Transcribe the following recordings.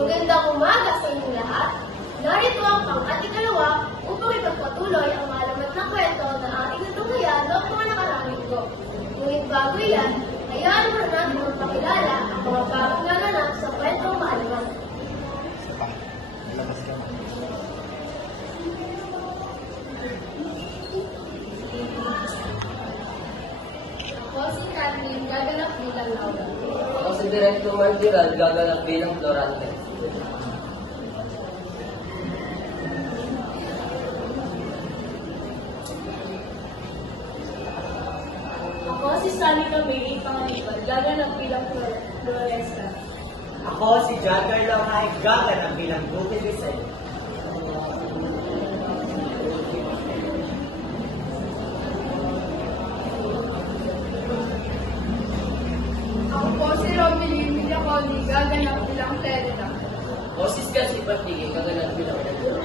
Magandang umaga sa inyong lahat. Narito ang pang-ikalawa upang ipagpatuloy ang malamat na kwento na ating natunghayan noong mga nakaraang linggo. Ngunit bago yan, hayaan mo na natin magpakilala ang mga bagong naganap sa kwentong malaman. Ako si Kathleen, gaganap bilang Laura. Ako si Director Margiral, gaganap bilang Florante. Ako si Sally Camille, Pangalipan, gaganap bilang Floresta. Ako si John Carlo Hay, gaganap bilang Buti Rizal. Ako po si Romeline Villacoli, gaganap bilang Telena. Ako si Scarcy Patigay, gaganap bilang Edward.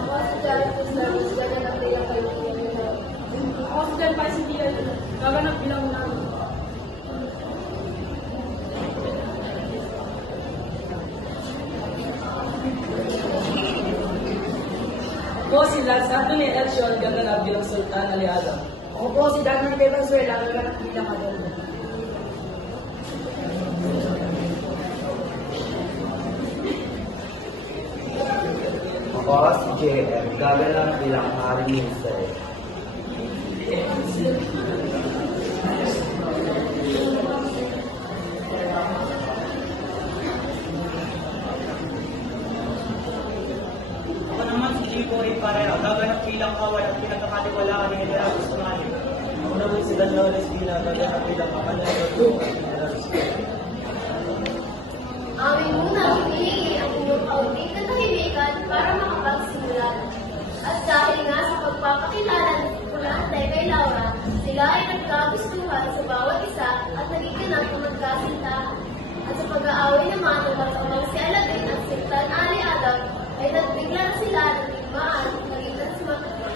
Ako si Jared Gonzalez, gaganap bilang Kaibigan. Ako si Del Pais Diaz, gaganap bilang Nami. Ako si Lance Anthony Elsion, gaganap bilang Sultan Aliada. Ako po si Daniel de Venezuela, gaganap bilang Adolfo. Ako si JM, gaganap bilang Hari Minister. Ako naman si Chico Iparera, gaganap bilang Kawal at pinagkakatiwalaan ni General Sumali. Ako naman si Daniel Espina, gaganap bilang Kapanero. Amin muna hinihingi ang inyong kaunting katahimikan para makapagsimulan. At dahil nga sa pagpapakilala ng Florante kay Laura, sila ay nagkagustuhan sa bawat isa at nagiganap ng magkasintahan. At sa pag-aaway naman ng magkamang si Aladdin at si Sultan Ali Adam, ay nagbigla na sila ng digmaan at nagitan si Matutma.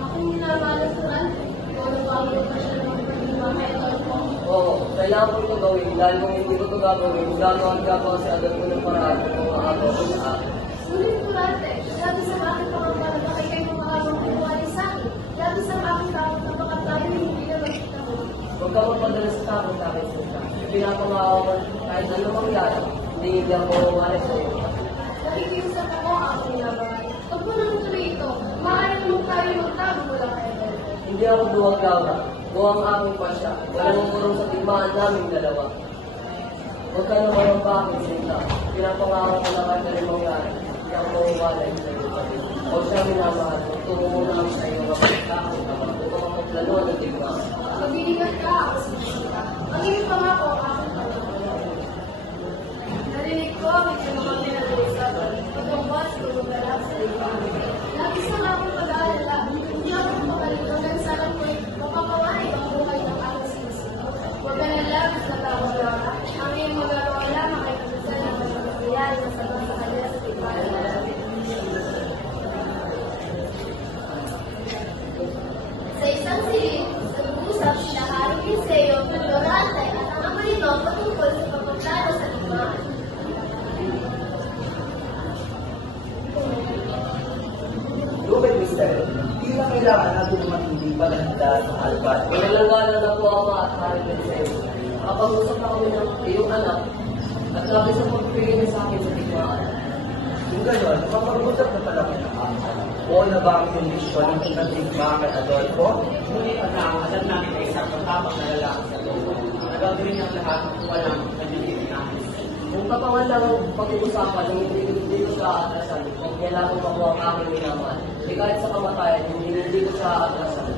Akong minabalusuan, kung bago pa siya ng pagmamahal ko. Oo, kailangan ko ito gawin. Dahil kung hindi ko ito gagawin, gagawa si Adolfo ng paraan kung makagawa ko sa akin. Sulit Florante, sabi sa bakit pangalaga kay kayo makakawang kumuwali sa akin. Sabi sa bakit takot na baka tayo hindi na makita mo. Huwag ka magpadala sa takot sa akin, Sultan. Pinapamawa ko kahit ano mangyari, hindi ako umalis sa iyo. Nakikiusap ako ang aking laban. Pag mo nang tuloy ito, maaaring mo tayo magtago mula kay Adolfo. Hindi ako duwag Laura. Buwang aming pasya. Walang umurong sa timaan naming dalawa. Huwag ka naman ang bakit, Sultan. Pinapamawa ko na kahit ano mangyari. Hindi ako mawawalay sa iyo. Huwag siya minamahal. Tungo mo na sa iyo kapag takot naman. Huwag ka makaplanuan ng timaan. Magbibigay ka ako sa mga. Ang iyong pangako ang aking pangako. Narinig ko ang iyong mga pinag-uusapan. Pagkabot sa lugaran sa iba. Lagi sa akong pag-aalala, hindi ako makalito ng sarang ko'y mapapawari ang buhay ng aking sinusunod. Huwag ka na lang sa tawag lang. Ang iyong magagawa lamang ay pagkasal ng mga nangyayari na sabang sa kanila sa iba. Sa isang silid, nag-uusap sila Haring Liceo, Florante at ang ama nito patungkol sa pagpaplano sa limaan. Ruben Mister, di na kailangan natin matindi pananda sa albat. Pinalanggalan na po ako at Haring Liceo. Nakapag-usap na kami ng iyong anak at lagi sa pagpigil niya sa akin sa timaan. Kung gano'n, makapag-usap na pala kayo ng akin. O na ba ang kondisyon ng pinatigma kay Adolfo? Ngunit alam namin na isang matapang na lalaki sa loob. Nagagawin niyang lahat kung walang pagiging namin. Kung katawan lang ang pag-uusapan, hindi ko siya atrasan. Kung kailangan makuha ang aking minamahal. Hindi kahit sa kamatayan, hindi ko siya atrasan.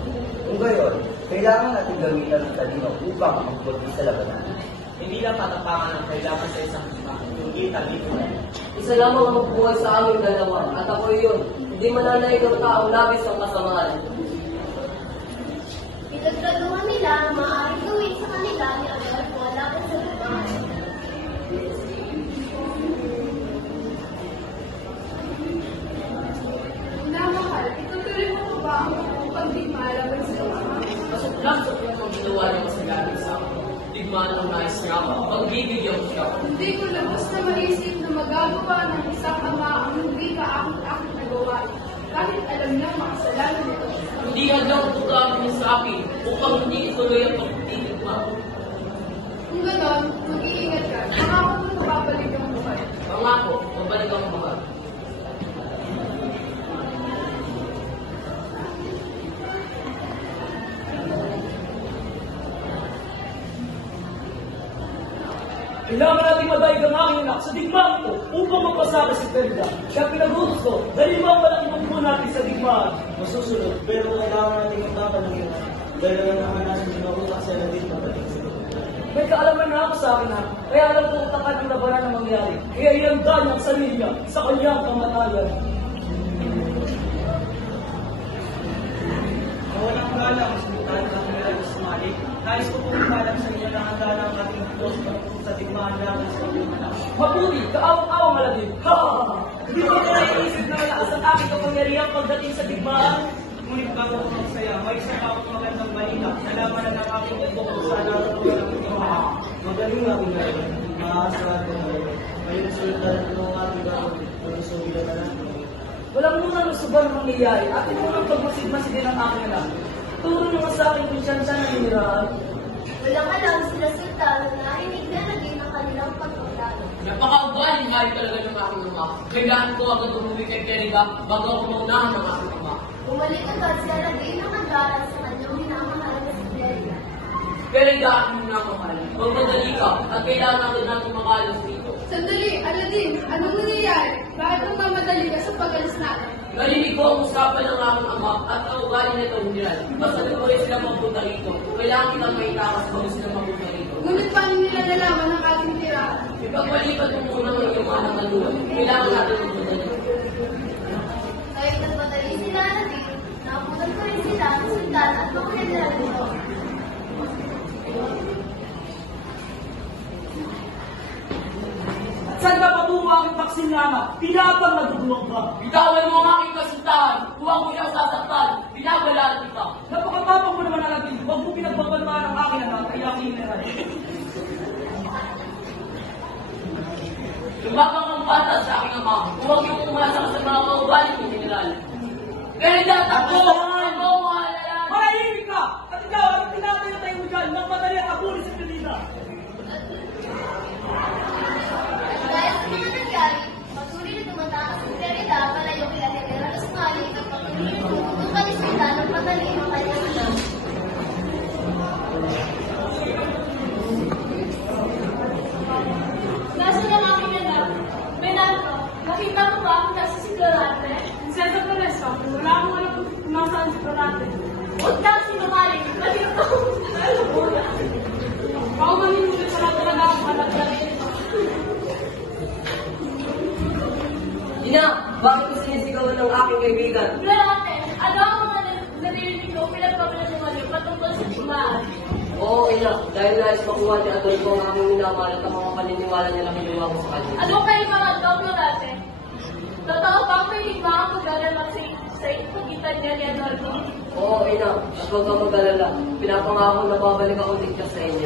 Kung gayon, kailangan natin gamitan ng talino upang magpulti sa labanan. Hindi lang katapangan ang kailangan sa isang iba, hindi talino. Isa lamang ang magbuhay sa aming dalawa, at ako yun. Hindi mananaig ng tao labis ng kasamaan. Pinagtraduhan nila ang maaaring gawin sa kanila ni Adolfo laban sa lupa. ang nais niya, pagbibigyan ko siya. Hindi ko lubos na maisip na magagawa ng isang ama ang hindi kaakit-akit na gawain. Kahit alam niya makasalanan ito. Hindi hanggang tugamin niya sa akin upang hindi ituloy ang pagtitig mo. Kung ganon, mag-iingat ka. Pangako mo mababalik ang buhay. Pangako, mabalik ang mahal. Kailangan natin madahig ang aking anak sa digmaan ko upang magpasaka si Perda. Siya pinag-utos ko, dahil mo ang malaking magpo natin sa digmaan. Masusunod, pero kailangan natin yung tatanungin. Dahil na naman natin sinukuha sa natin pabalik. May kaalaman na ako sa akin ha, kaya alam ko kung takat ng labanan ang mangyari. Kaya ihanda niya ang sarili niya sa kanyang kamatayan. Walang galang, sultan ng mga sumali. Nais ko pong ipalam sa inyo na handa ng ating Diyos sa tigmaan namin sa anak. Mabuti, kaawang-awang malagim. Ha! Hindi ko na naiisip na malakas ang aking kapangyarihan pagdating sa digmaan. Ngunit bago ko magsaya, may isa pa akong magandang balita. Nalaman na ng aking bukong sa naroon ko ng ito. Magaling nga kung gano'n. Maasarad ko ngayon. Ngayon sultan ng ating gano'n. Malusugin na natin. Walang munang lusuban ng mangyayari at munang pagmasid-masidin ang aking anak. Turo naman sa akin kung saan na ninirahan. Walang alam sila sultan na narinig na naging ang kanilang pagkaklaro. Napakaugaling hari talaga ng aking ama. Kailangan ko agad umuwi kay Perida bago ako maunahan ng aking ama. Bumalik agad siya naging ang nagdaran sa kanyang minamahal na si Perida. Perida, aking minamahal. Magmadali ka at kailangan natin makalas dito. Sandali, Aladdin, anong nangyayari? Bakit nagmamadali ka sa pag-alis natin? Narinig ko ang usapan ng aking ama at ang ugali nito Miran. Basta tuloy sila mapunta rito. Kailangan kitang maitakas bago sila mapunta rito. Ngunit paano nila nalaman ang ating tirahan? Ipagpalipat mo muna ng iyong mga nagaluhan. Kailangan natin mapunta rito. Kahit nagmadali sila Aladdin, nakaputan ko rin sila ang sultan at mga general nito. Saan ka patungo aking paksinama? Pinapang naduduwag ka. Bitawan mo ang aking kasultahan. Huwag mo siyang sasaktan. Binabalaan kita. Napakatapang mo naman natin. Huwag mo pinagbabalmaan ang aking anak ay aking general. Lumabang ang bata sa aking ama. Huwag yung umasak sa mga kaugali ni General. Perida, takbo! Takbo, mga lalaki! Marahimik ka! At ikaw, ang tinatayo tayo mo dyan, magmadali at abunin sa Pilina. Dahil sa mga nangyari, patuloy na tumataas ang Perida palayo kila General Usmani at patuloy na tututukan ni sultan ng padali ang kanyang alam. Nasa ng aking anak, Benardo, nakita mo ba ang nasa si Florante? Senta Teresa, wala mo alam kung nasaan si Florante. Huwag kang sinungaling, mahirap akong alam mo na. Baka maninulit sa lahat talaga ang anak natin. Ina, bakit ko sinisigawan ng aking kaibigan? Florante, ano ang mga naririnig ko pinagpapalasuhan patungkol sa timaan? Oo, ina, dahil nais makuha ni Adolfo ang aking minamahal at ang mga paniniwala niya na kinuha ko sa kanya. Ano kayo mga Florante? Totoo ba ang may higmaan ko gagalak sa pagitan niya ni Adolfo? Oo, ina, at huwag kang mag-alala. Pinapangako na babalik ako tigkas sa inyo.